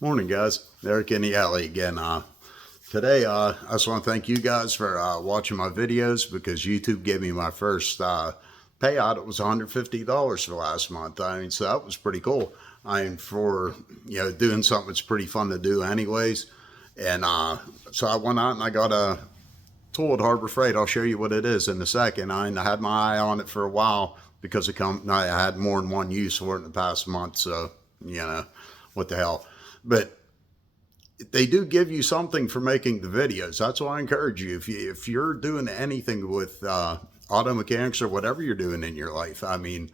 Morning, guys. Eric in the alley again. Today, I just want to thank you guys for watching my videos because YouTube gave me my first payout. It was $150 for last month. I mean, so that was pretty cool. I mean, for doing something that's pretty fun to do, anyways. And so I went out and I got a tool at Harbor Freight. I'll show you what it is in a second. I had my eye on it for a while because I had more than one use for it in the past month. So what the hell. But they do give you something for making the videos. That's why I encourage you. If you're doing anything with auto mechanics or whatever you're doing in your life, I mean,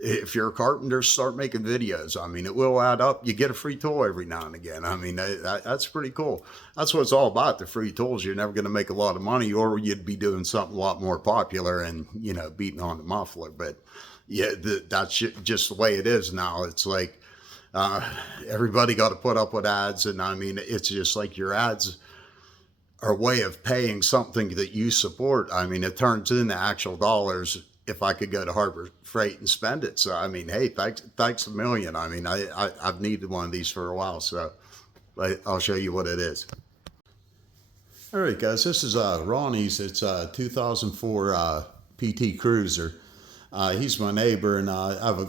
if you're a carpenter, start making videos. I mean, it will add up. You get a free tool every now and again. I mean, that's pretty cool. That's what it's all about, the free tools. You're never going to make a lot of money, or you'd be doing something a lot more popular and, beating on the muffler. But yeah, that's just the way it is now. It's like, everybody got to put up with ads. And I mean, it's just like your ads are a way of paying something that you support. I mean, it turns into actual dollars if I could go to Harbor Freight and spend it. So, I mean, hey, thanks a million. I mean, I've needed one of these for a while. So I'll show you what it is. All right, guys, this is Ronnie's. It's a 2004 PT Cruiser. He's my neighbor, and I have a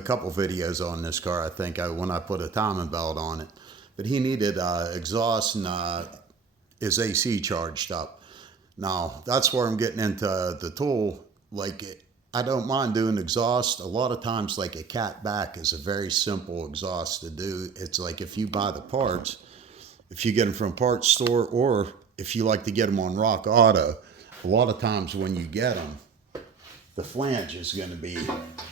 couple videos on this car, I think, when I put a timing belt on it. But he needed exhaust and his AC charged up. Now, that's where I'm getting into the tool. Like, I don't mind doing exhaust. A lot of times, like a cat back is a very simple exhaust to do. It's like if you buy the parts, if you get them from a parts store, or if you like to get them on Rock Auto, a lot of times when you get them, the flange is going to be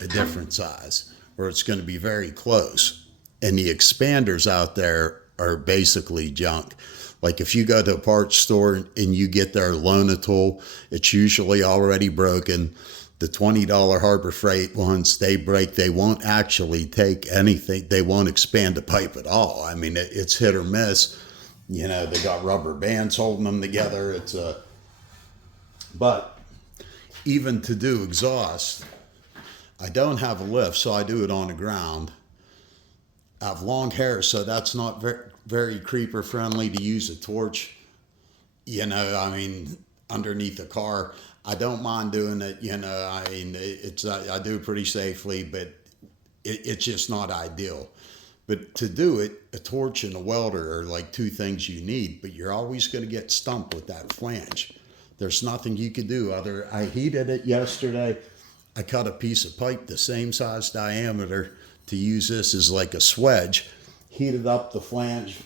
a different size, or it's going to be very close. And the expanders out there are basically junk. Like if you go to a parts store and you get their Lona tool, it's usually already broken. The $20 Harbor Freight ones, they break. They won't actually take anything. They won't expand the pipe at all. I mean, it's hit or miss. They got rubber bands holding them together. But even to do exhaust, I don't have a lift, so I do it on the ground. I have long hair, so that's not very creeper friendly to use a torch. I mean, underneath the car. I don't mind doing it. I mean, I do it pretty safely, but it's just not ideal. But to do it, a torch and a welder are like two things you need, but you're always going to get stumped with that flange. There's nothing you could do other. I heated it yesterday. I cut a piece of pipe the same size diameter to use this as like a swedge. Heated up the flange,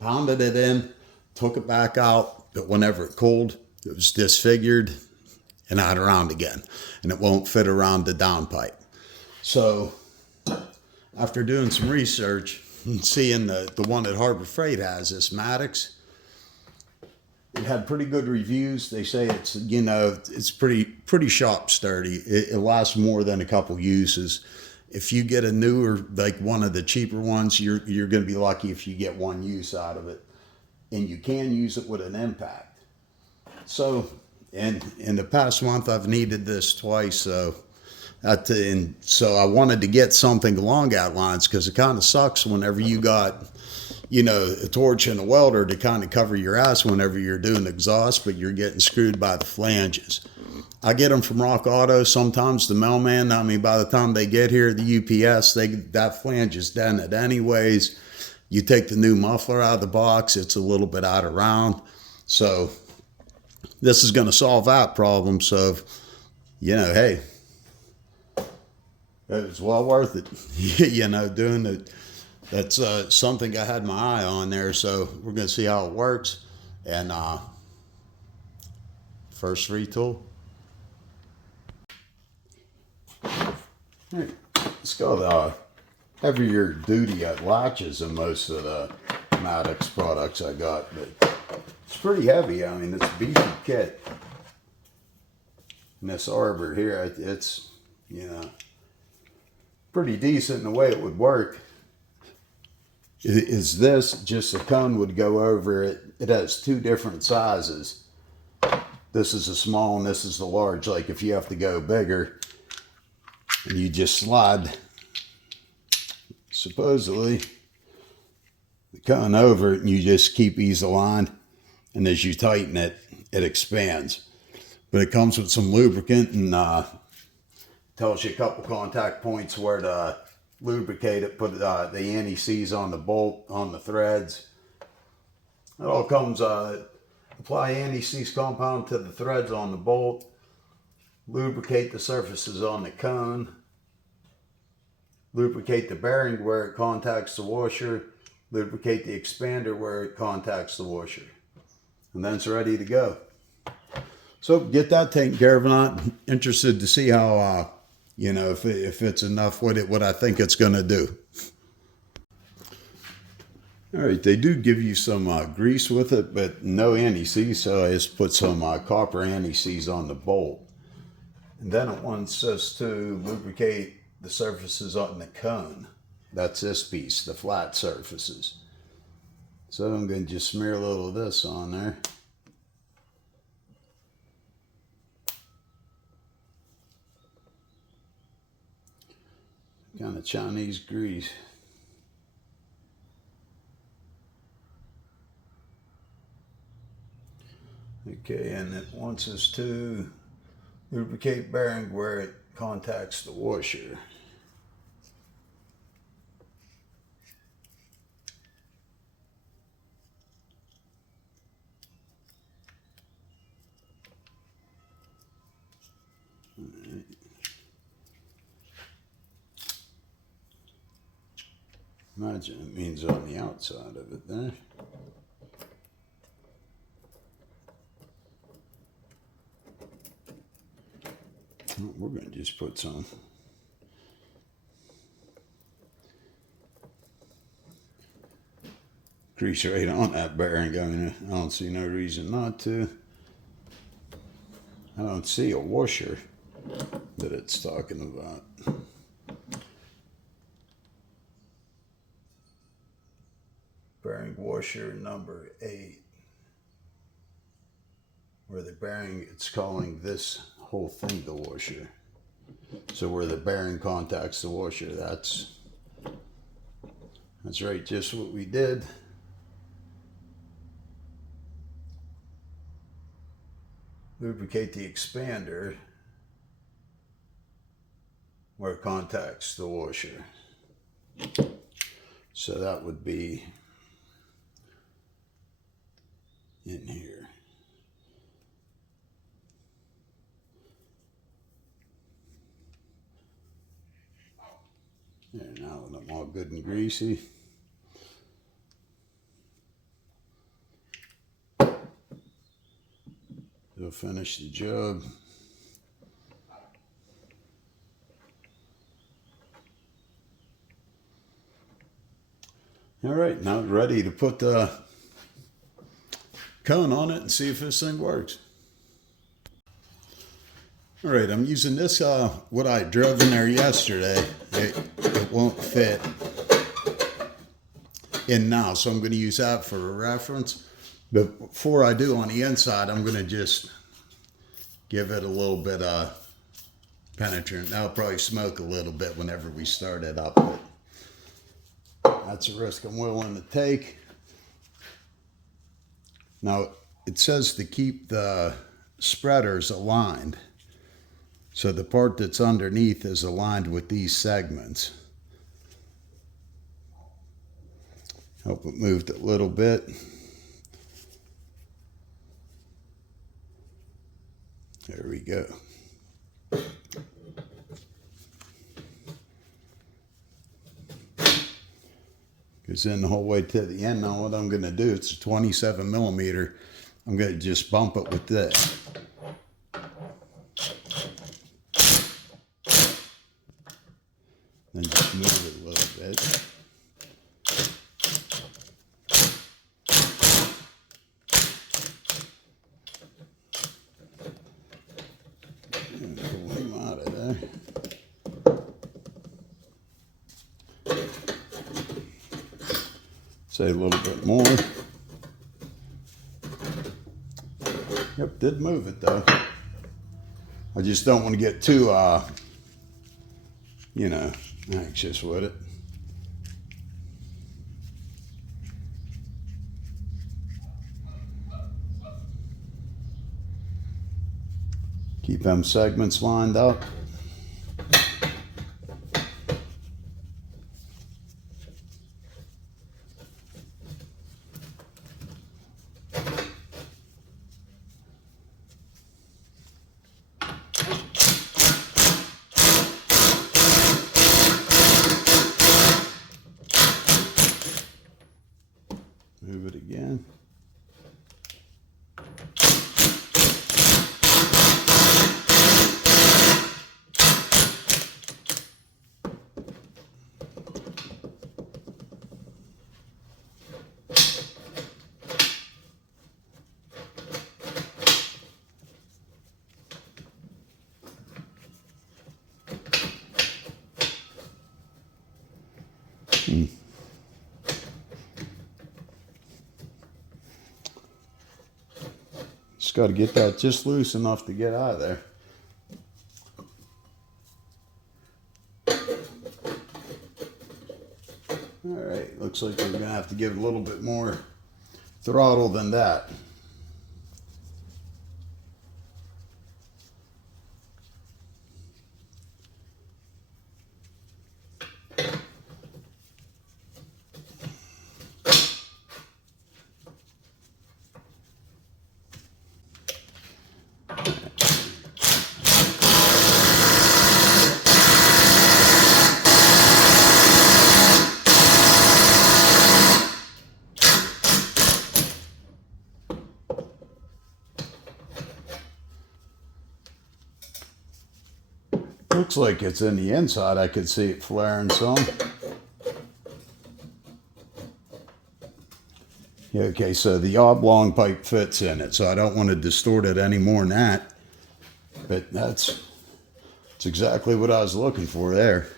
pounded it in, took it back out. But whenever it cooled, it was disfigured and out around again. And it won't fit around the downpipe. So after doing some research and seeing the one that Harbor Freight has, this Maddox, it had pretty good reviews. They say it's pretty sharp, sturdy. It lasts more than a couple uses. If you get a newer, like one of the cheaper ones, you're going to be lucky if you get one use out of it. And you can use it with an impact. So, and in the past month, I've needed this twice. So I wanted to get something along that lines, because it kind of sucks whenever you got a torch and a welder to kind of cover your ass whenever you're doing exhaust, but you're getting screwed by the flanges. I get them from Rock Auto. Sometimes the mailman, I mean, by the time they get here, the UPS, that flange is dented anyways. You take the new muffler out of the box, it's a little bit out of round. So this is going to solve that problem. So, hey, it's well worth it, doing it. That's something I had my eye on there, so we're going to see how it works. And first free tool. All right, let's go the heavier duty latches than most of the Maddox products I got, but it's pretty heavy. I mean, it's a beefy kit. And this Arbor here, it's pretty decent in the way it would work. Is this just a cone would go over it. It has two different sizes. This is a small and this is the large. Like if you have to go bigger, and you just slide, supposedly cone over it, and you just keep these aligned, and as you tighten it, it expands. But it comes with some lubricant, and tells you a couple contact points where to lubricate it. Put the anti-seize on the bolt, on the threads. It all comes, apply anti-seize compound to the threads on the bolt, lubricate the surfaces on the cone, lubricate the bearing where it contacts the washer, lubricate the expander where it contacts the washer, and then it's ready to go. So get that taken care of. And I'm interested to see how, if it's enough what I think it's going to do. All right, they do give you some grease with it, but no anti-seize, so I just put some copper anti-seize on the bolt. And then it wants us to lubricate the surfaces on the cone. That's this piece, the flat surfaces. So I'm going to just smear a little of this on there. Kind of Chinese grease. Okay, and it wants us to lubricate bearing where it contacts the washer. Right. Imagine it means on the outside of it there. We're going to just put some grease right on that bearing. I don't see no reason not to. I don't see a washer that it's talking about. Bearing washer number 8. Where the bearing, it's calling this whole thing the washer. So where the bearing contacts the washer, that's right, just what we did. Lubricate the expander where it contacts the washer. So that would be in here. There, now that I'm all good and greasy. It'll finish the job. All right, now ready to put the cone on it and see if this thing works. All right, I'm using this, what I drove in there yesterday. It won't fit in now, so I'm going to use that for a reference. But before I do, on the inside, I'm going to just give it a little bit of penetrant. That'll probably smoke a little bit whenever we start it up, but that's a risk I'm willing to take. Now, it says to keep the spreaders aligned. So the part that's underneath is aligned with these segments. Hope it moved a little bit. There we go. Because then the whole way to the end, now what I'm going to do, it's a 27 millimeter. I'm going to just bump it with this. Then just move it a little bit. And pull him out of there. Say a little bit more. Yep, did move it though. I just don't want to get too, anxious with it. Keep them segments lined up. Move it again. Just got to get that just loose enough to get out of there. All right, looks like we're gonna have to give it a little bit more throttle than that. Looks like it's in the inside. I could see it flaring some. Okay, so the oblong pipe fits in it, so I don't want to distort it any more than that. But that's exactly what I was looking for there.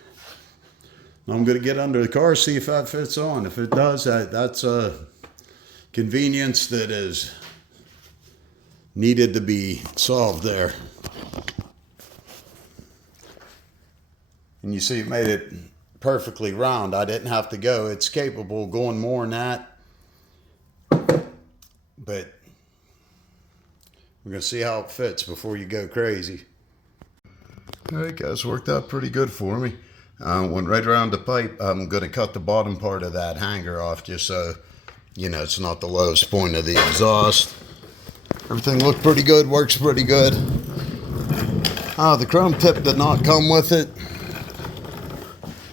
I'm going to get under the car, see if that fits on. If it does, that's a convenience that is needed to be solved there. And you see it made it perfectly round. I didn't have to go. It's capable of going more than that. But we're going to see how it fits before you go crazy. All right, guys, worked out pretty good for me. Went right around the pipe. I'm going to cut the bottom part of that hanger off just so, you know, it's not the lowest point of the exhaust. Everything looked pretty good, works pretty good. The chrome tip did not come with it.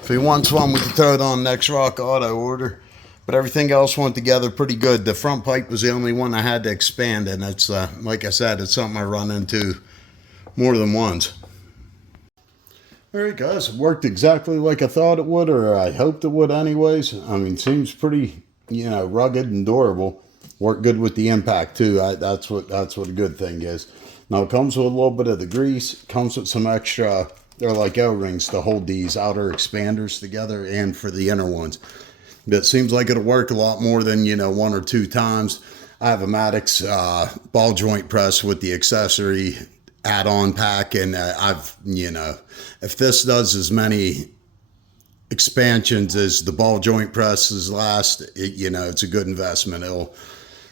If he wants one, we can throw it on next Rock Auto order. But everything else went together pretty good. The front pipe was the only one I had to expand, and it's, like I said, it's something I run into more than once. All right, guys, it worked exactly like I thought it would, or I hoped it would anyways. I mean, seems pretty, you know, rugged and durable. Worked good with the impact, too. That's what a good thing is. Now, it comes with a little bit of the grease. It comes with some extra, they're like O-rings to hold these outer expanders together and for the inner ones. But it seems like it'll work a lot more than, you know, 1 or 2 times. I have a Maddox ball joint press with the accessory add-on pack, and I've, you know, if this does as many expansions as the ball joint presses last, you know, it's a good investment. It'll,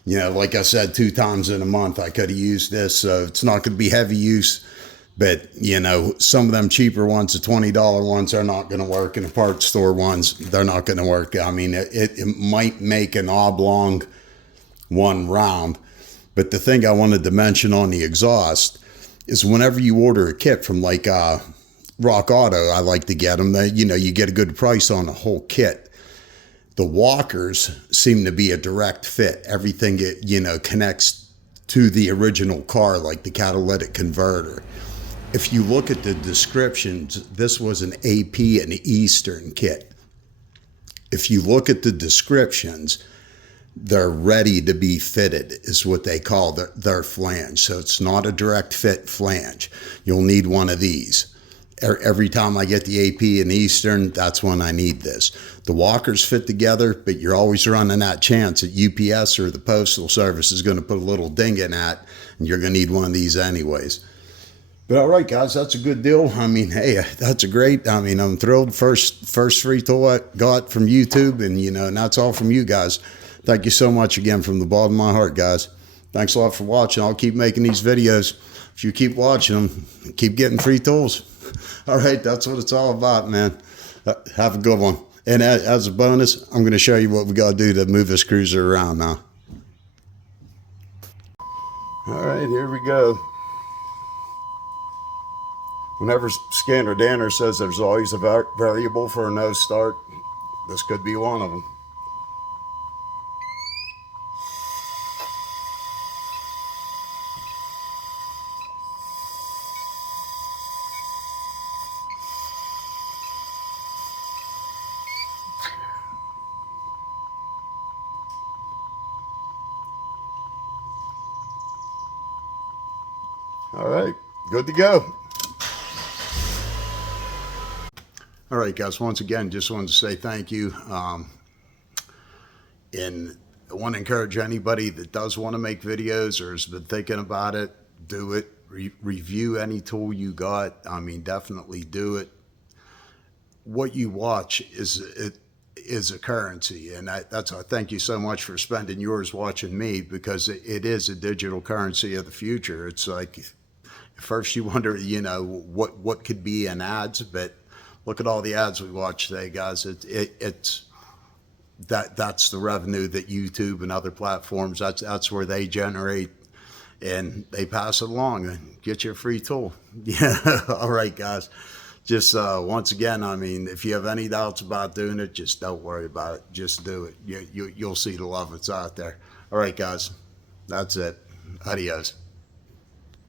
you know, like I said, 2 times in a month I could have used this, so it's not going to be heavy use. But, you know, some of them cheaper ones, the $20 ones, are not going to work. And the parts store ones, they're not going to work. I mean, it might make an oblong one round. But the thing I wanted to mention on the exhaust is whenever you order a kit from like Rock Auto, I like to get them. You know, you get a good price on the whole kit. The walkers seem to be a direct fit. Everything, you know, connects to the original car, like the catalytic converter. If you look at the descriptions, this was an AP and Eastern kit. If you look at the descriptions, they're ready to be fitted, is what they call their flange. So it's not a direct fit flange. You'll need one of these. Every time I get the AP and Eastern, that's when I need this. The walkers fit together, but you're always running that chance that UPS or the Postal Service is going to put a little ding in that, and you're going to need one of these anyways. But all right, guys, that's a good deal. I mean, hey, that's a great, I mean, I'm thrilled. First free tool I got from YouTube, and, you know, and that's all from you guys. Thank you so much again from the bottom of my heart, guys. Thanks a lot for watching. I'll keep making these videos. If you keep watching them, keep getting free tools. All right, that's what it's all about, man. Have a good one. And as a bonus, I'm going to show you what we got to do to move this cruiser around now. All right, here we go. Whenever Scanner Danner says there's always a variable for a no start, this could be one of them. All right, good to go. All right, guys, once again, just wanted to say thank you. And I want to encourage anybody that does want to make videos or has been thinking about it, do it. Review any tool you got. I mean, definitely do it. What you watch is a currency, and that's I thank you so much for spending yours watching me, because it is a digital currency of the future. It's like, at first you wonder, you know, what could be in ads, but look at all the ads we watch today, guys. It's that's the revenue that YouTube and other platforms, that's where they generate, and they pass it along and get you a free tool. Yeah. All right, guys. Just once again, I mean, if you have any doubts about doing it, just don't worry about it. Just do it. You'll see the love that's out there. All right, guys. That's it. Adios.